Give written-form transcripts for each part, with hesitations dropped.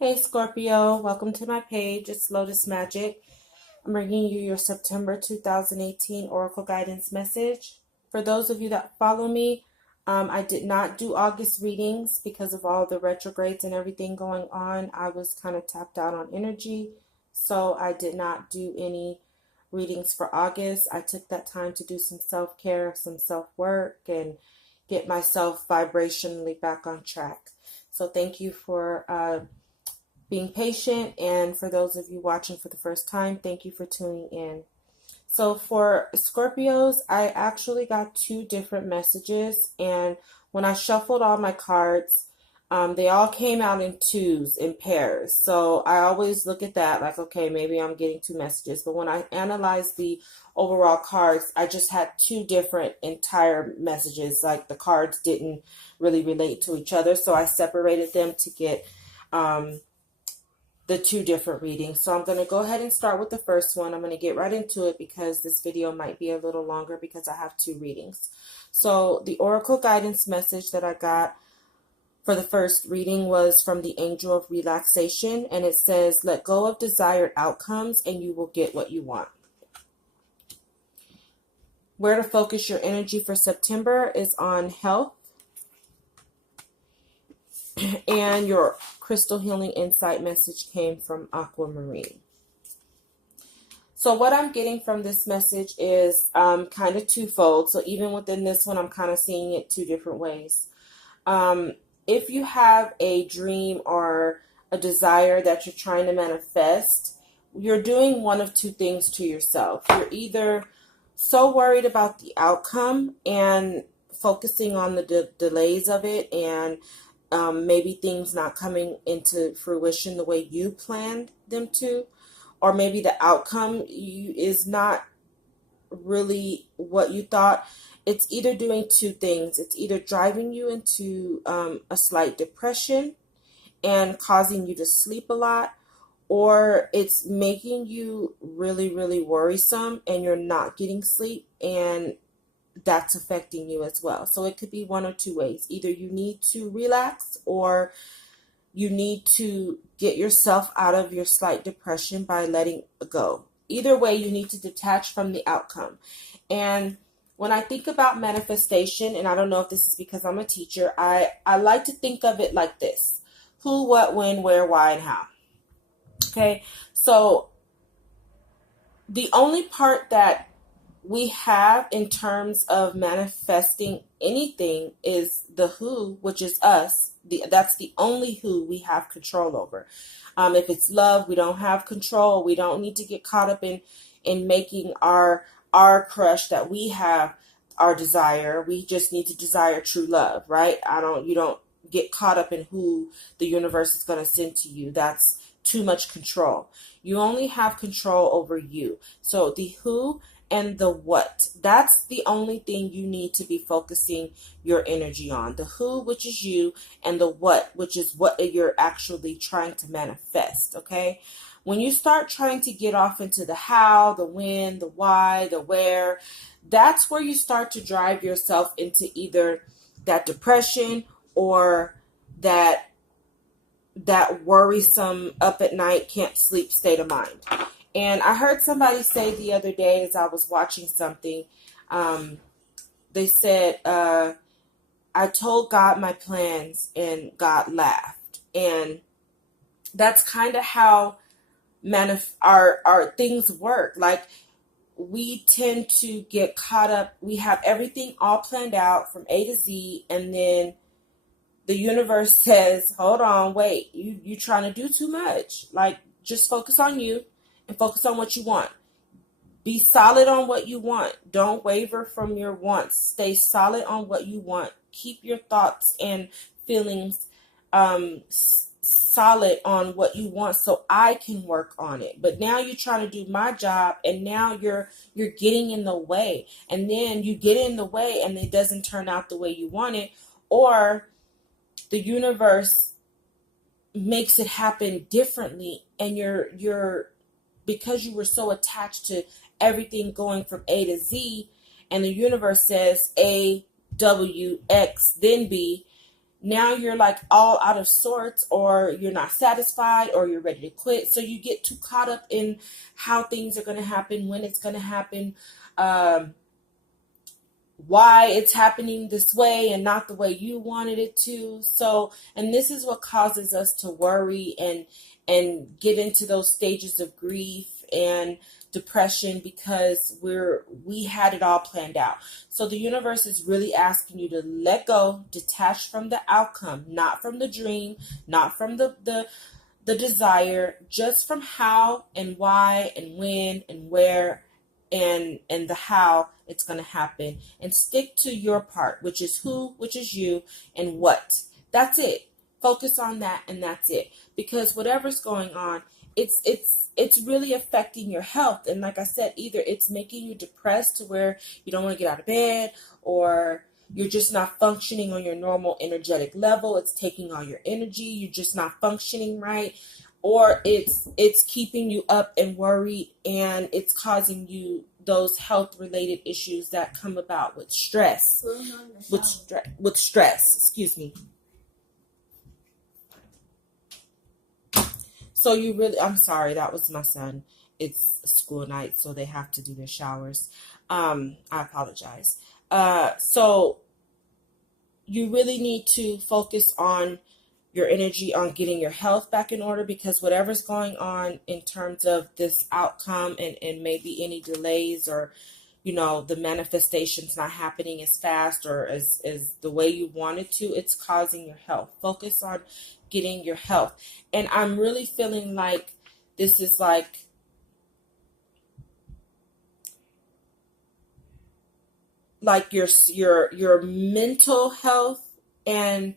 Hey Scorpio, welcome to my page. It's Lotus Magic. I'm bringing you your September 2018 Oracle Guidance message. For those of you that follow me, I did not do August readings because of all the retrogrades and everything going on. I was kind of tapped out on energy, so I did not do any readings for August. I took that time to do some self-care, some self-work, and get myself vibrationally back on track. So thank you for being patient, and for those of you watching for the first time, thank you for tuning in. So for Scorpios, I actually got two different messages, and when I shuffled all my cards, they all came out in twos, in pairs. So I always look at that like, okay, maybe I'm getting two messages. But when I analyzed the overall cards, I just had two different entire messages. Like the cards didn't really relate to each other. So I separated them to get the two different readings. So I'm going to go ahead and start with the first one. I'm going to get right into it because this video might be a little longer because I have two readings. So the Oracle guidance message that I got for the first reading was from the Angel of Relaxation, and it says, let go of desired outcomes and you will get what you want. Where to focus your energy for September is on health, and your crystal healing insight message came from Aquamarine. So what I'm getting from this message is kind of twofold. So even within this one, I'm kind of seeing it two different ways. If you have a dream or a desire that you're trying to manifest, you're doing one of two things to yourself. You're either so worried about the outcome and focusing on the delays of it, and maybe things not coming into fruition the way you planned them to, or maybe the outcome is not really what you thought. It's either doing two things. It's either driving you into a slight depression and causing you to sleep a lot, or it's making you really, really worrisome and you're not getting sleep, and that's affecting you as well. So it could be one or two ways. Either you need to relax, or you need to get yourself out of your slight depression by letting go. Either way, you need to detach from the outcome. And when I think about manifestation, and I don't know if this is because I'm a teacher, I like to think of it like this: who, what, when, where, why, and how. Okay, so the only part that we have in terms of manifesting anything is the who, which is us. That's the only who we have control over. If it's love, we don't have control. We don't need to get caught up in making our crush that we have our desire. We just need to desire true love, right? You don't get caught up in who the universe is going to send to you. That's too much control. You only have control over you. So the who and the what, that's the only thing you need to be focusing your energy on. The who, which is you, and the what, which is what you're actually trying to manifest. Okay, when you start trying to get off into the how, the when, the why, the where, that's where you start to drive yourself into either that depression or that worrisome, up at night, can't sleep state of mind. And I heard somebody say the other day as I was watching something, they said, I told God my plans and God laughed. And that's kind of how our things work. Like, we tend to get caught up. We have everything all planned out from A to Z, and then the universe says, hold on, wait, you trying to do too much. Like, just focus on you and focus on what you want. Be solid on what you want. Don't waver from your wants. Stay solid on what you want. Keep your thoughts and feelings solid on what you want so I can work on it. But now you're trying to do my job, and now you're getting in the way. And then you get in the way and it doesn't turn out the way you want it, or the universe makes it happen differently, and you're because you were so attached to everything going from A to Z, and the universe says A, W, X, then B, now you're like all out of sorts, or you're not satisfied, or you're ready to quit. So you get too caught up in how things are going to happen, when it's going to happen, um, why it's happening this way and not the way you wanted it to. So, and this is what causes us to worry and get into those stages of grief and depression, because we had it all planned out. So the universe is really asking you to let go, detach from the outcome, not from the dream, not from the desire, just from how and why and when and where and the how it's going to happen, and stick to your part, which is who, which is you, and what. That's it. Focus on that, and that's it. Because whatever's going on, it's really affecting your health. And like I said, either it's making you depressed to where you don't want to get out of bed, or you're just not functioning on your normal energetic level. It's taking all your energy. You're just not functioning right. Or it's keeping you up and worried, and it's causing you those health related issues that come about with stress. With stress, excuse me. So you really, I'm sorry, that was my son. It's school night, so they have to do their showers. I apologize. So you really need to focus on your energy on getting your health back in order, because whatever's going on in terms of this outcome and maybe any delays, or the manifestations not happening as fast or as the way you wanted to, it's causing your health. Focus on getting your health. And I'm really feeling like this is like your mental health and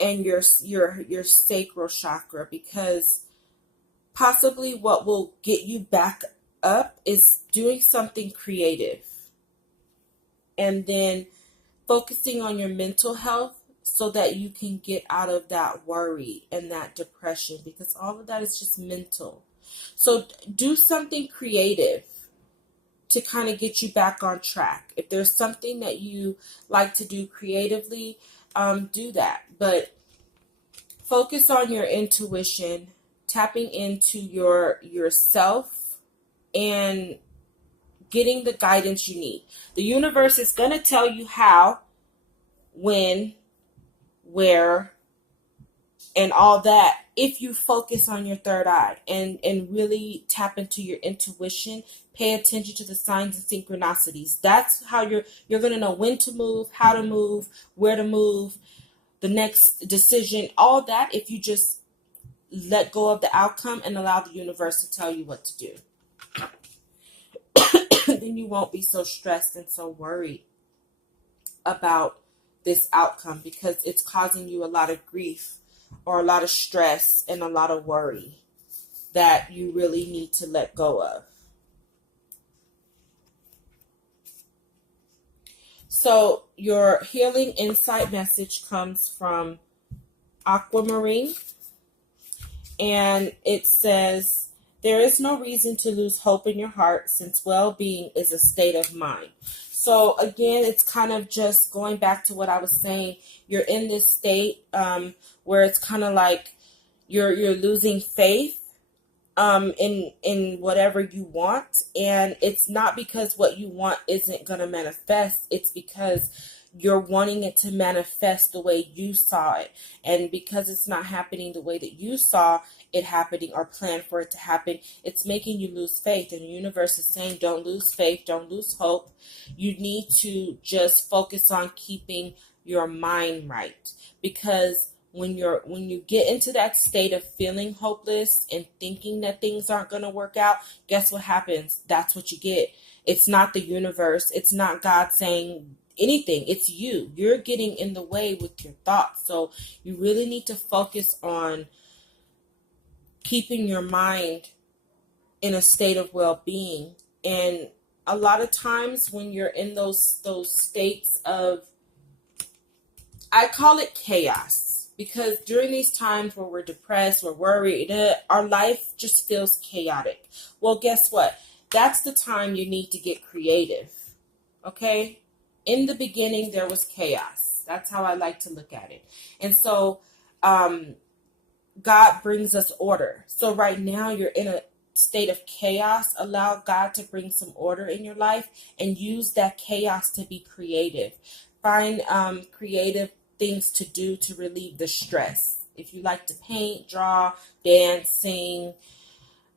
your sacral chakra, because possibly what will get you back up is doing something creative, and then focusing on your mental health so that you can get out of that worry and that depression, because all of that is just mental. So do something creative to kind of get you back on track. If there's something that you like to do creatively, do that. But focus on your intuition, tapping into yourself, and getting the guidance you need. The universe is going to tell you how, when, where, and all that, if you focus on your third eye and really tap into your intuition. Pay attention to the signs and synchronicities. That's how you're going to know when to move, how to move, where to move, the next decision, all that, if you just let go of the outcome and allow the universe to tell you what to do. Then you won't be so stressed and so worried about this outcome, because it's causing you a lot of grief or a lot of stress and a lot of worry that you really need to let go of. So your healing insight message comes from Aquamarine, and it says, there is no reason to lose hope in your heart, since well-being is a state of mind. So again, it's kind of just going back to what I was saying. You're in this state where it's kind of like you're losing faith in whatever you want, and it's not because what you want isn't going to manifest. It's because you're wanting it to manifest the way you saw it, and because it's not happening the way that you saw it happening or planned for it to happen, it's making you lose faith. And the universe is saying, don't lose faith, don't lose hope. You need to just focus on keeping your mind right, because when you get into that state of feeling hopeless and thinking that things aren't going to work out, guess what happens? That's what you get. It's not the universe. It's not God saying anything. It's you. You're getting in the way with your thoughts. So you really need to focus on keeping your mind in a state of well-being. And a lot of times when you're in those states of, I call it chaos, because during these times where we're depressed, we're worried, our life just feels chaotic. Well, guess what? That's the time you need to get creative. Okay? In the beginning, there was chaos. chaos. That's how I like to look at it. And so God brings us order. So right now you're in a state of chaos. Allow God to bring some order in your life and use that chaos to be creative. Find creative things to do to relieve the stress. If you like to paint, draw, dance, sing,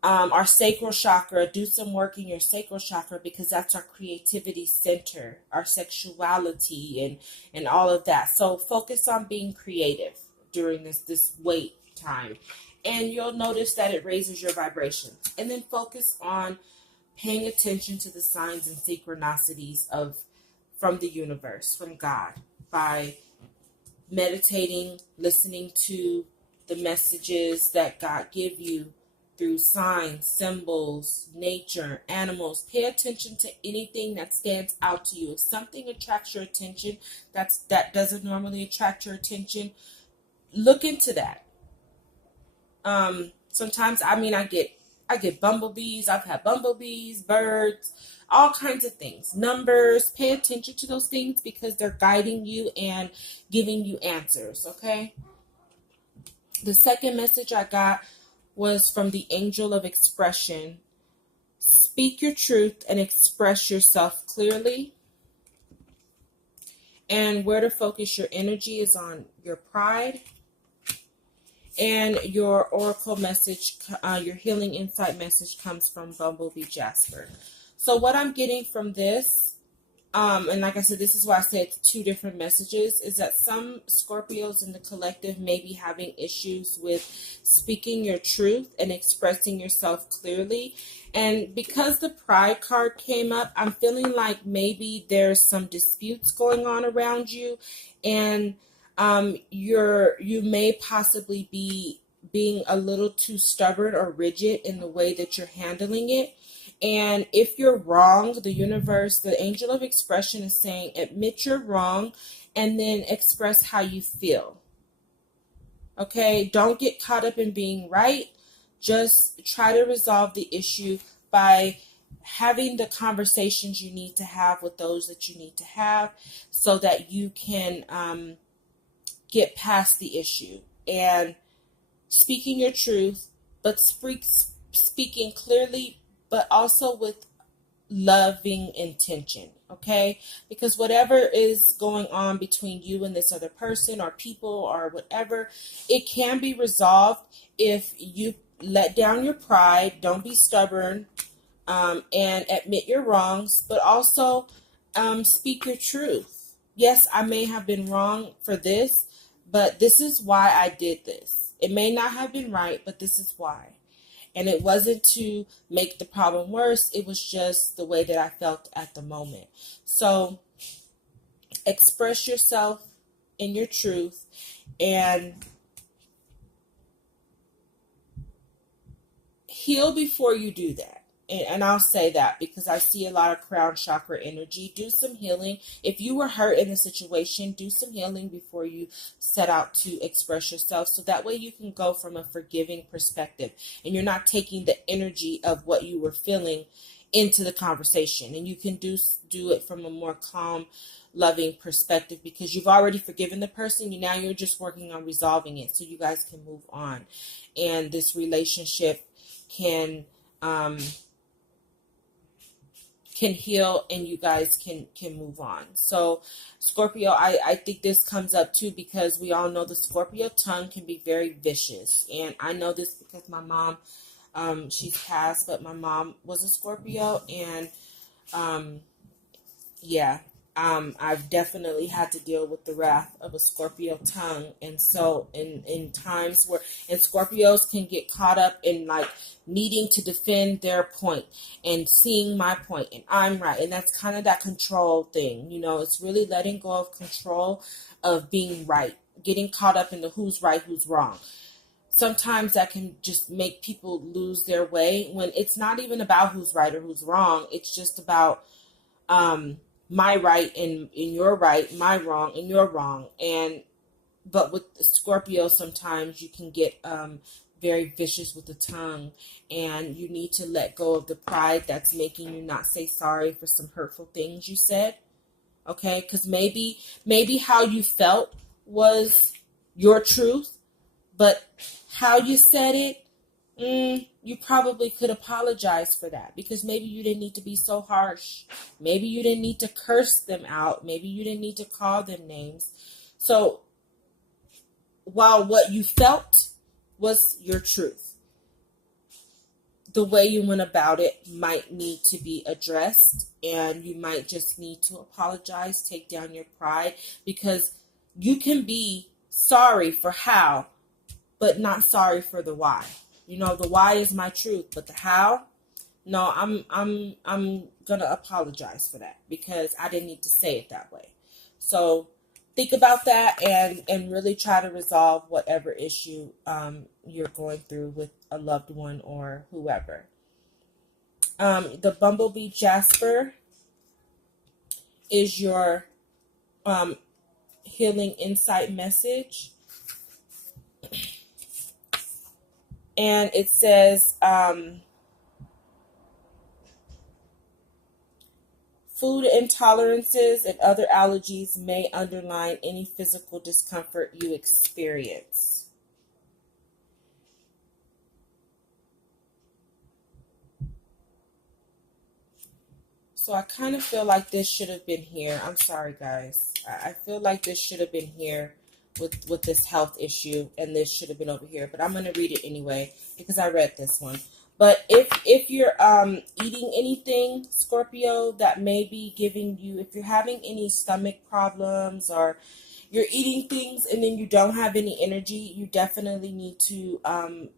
our sacral chakra, do some work in your sacral chakra, because that's our creativity center, our sexuality, and all of that. So focus on being creative during this wait time, and you'll notice that it raises your vibration. And then focus on paying attention to the signs and synchronicities of from the universe, from God, by meditating, listening to the messages that God give you through signs, symbols, nature, animals. Pay attention to anything that stands out to you. If something attracts your attention that doesn't normally attract your attention, look into that. Sometimes, I get bumblebees. I've had bumblebees, birds, all kinds of things, numbers. Pay attention to those things because they're guiding you and giving you answers. Okay. The second message I got was from the angel of expression. Speak your truth and express yourself clearly. And where to focus your energy is on your pride. And your oracle message, your healing insight message, comes from Bumblebee Jasper. So what I'm getting from this, and like I said, this is why I said two different messages, is that some Scorpios in the collective may be having issues with speaking your truth and expressing yourself clearly. And because the pride card came up, I'm feeling like maybe there's some disputes going on around you, and you may possibly be being a little too stubborn or rigid in the way that you're handling it. And if you're wrong, the universe, the angel of expression is saying, admit you're wrong and then express how you feel. Okay, don't get caught up in being right. Just try to resolve the issue by having the conversations you need to have with those that you need to have, so that you can get past the issue. And speaking your truth, but speaking clearly, but also with loving intention, okay? Because whatever is going on between you and this other person or people or whatever, it can be resolved if you let down your pride, don't be stubborn, and admit your wrongs, but also speak your truth. Yes, I may have been wrong for this, but this is why I did this. It may not have been right, but this is why. And it wasn't to make the problem worse. It was just the way that I felt at the moment. So express yourself in your truth and heal before you do that. And I'll say that because I see a lot of crown chakra energy. Do some healing. If you were hurt in the situation, do some healing before you set out to express yourself. So that way you can go from a forgiving perspective and you're not taking the energy of what you were feeling into the conversation. And you can do it from a more calm, loving perspective because you've already forgiven the person. Now you're just working on resolving it so you guys can move on. And this relationship can heal and you guys can move on. So Scorpio, I think this comes up too because we all know the Scorpio tongue can be very vicious. And I know this because my mom, she's passed, but my mom was a Scorpio. And I've definitely had to deal with the wrath of a Scorpio tongue. And so in times where, and Scorpios can get caught up in like needing to defend their point and seeing my point and I'm right. And that's kind of that control thing. You know, it's really letting go of control of being right, getting caught up in the who's right, who's wrong. Sometimes that can just make people lose their way when it's not even about who's right or who's wrong. It's just about, my right and your right, my wrong and your wrong. But with Scorpio, sometimes you can get very vicious with the tongue, and you need to let go of the pride that's making you not say sorry for some hurtful things you said. Okay, because maybe how you felt was your truth, but how you said it, you probably could apologize for that, because maybe you didn't need to be so harsh. Maybe you didn't need to curse them out. Maybe you didn't need to call them names. So while what you felt was your truth, the way you went about it might need to be addressed, and you might just need to apologize, take down your pride, because you can be sorry for how, but not sorry for the why. You know, the why is my truth, but the how, no, I'm gonna apologize for that, because I didn't need to say it that way. So think about that, and really try to resolve whatever issue you're going through with a loved one or whoever. The Bumblebee Jasper is your healing insight message. And it says, food intolerances and other allergies may underline any physical discomfort you experience. So I kind of feel like this should have been here. I'm sorry, guys. I feel like this should have been here with this health issue, and this should have been over here. But I'm going to read it anyway, because I read this one. But if you're eating anything, Scorpio, that may be giving you, if you're having any stomach problems, or you're eating things and then you don't have any energy, you definitely need to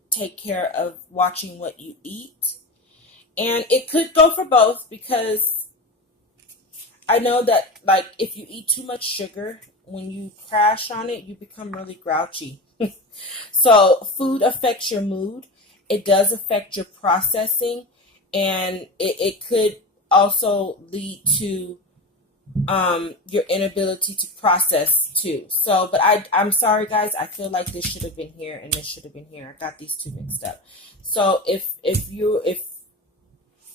take care of watching what you eat. And it could go for both, because I know that, like, if you eat too much sugar, when you crash on it, you become really grouchy. So food affects your mood. It does affect your processing, and it could also lead to your inability to process too. So, but I'm sorry, guys. I feel like this should have been here and this should have been here. I got these two mixed up. So if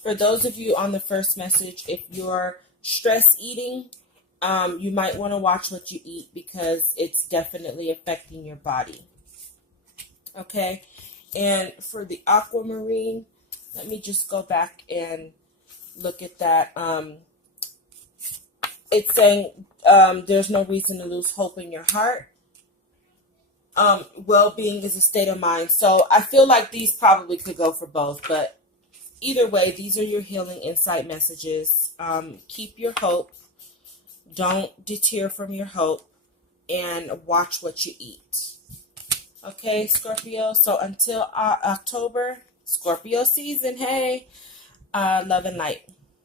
for those of you on the first message, if you're stress eating, you might want to watch what you eat, because it's definitely affecting your body. Okay. And for the aquamarine, let me just go back and look at that. It's saying there's no reason to lose hope in your heart. Well-being is a state of mind. So I feel like these probably could go for both, but either way, these are your healing insight messages. Keep your hope. Don't deter from your hope, and watch what you eat. Okay, Scorpio. So until October, Scorpio season. Hey, love and light.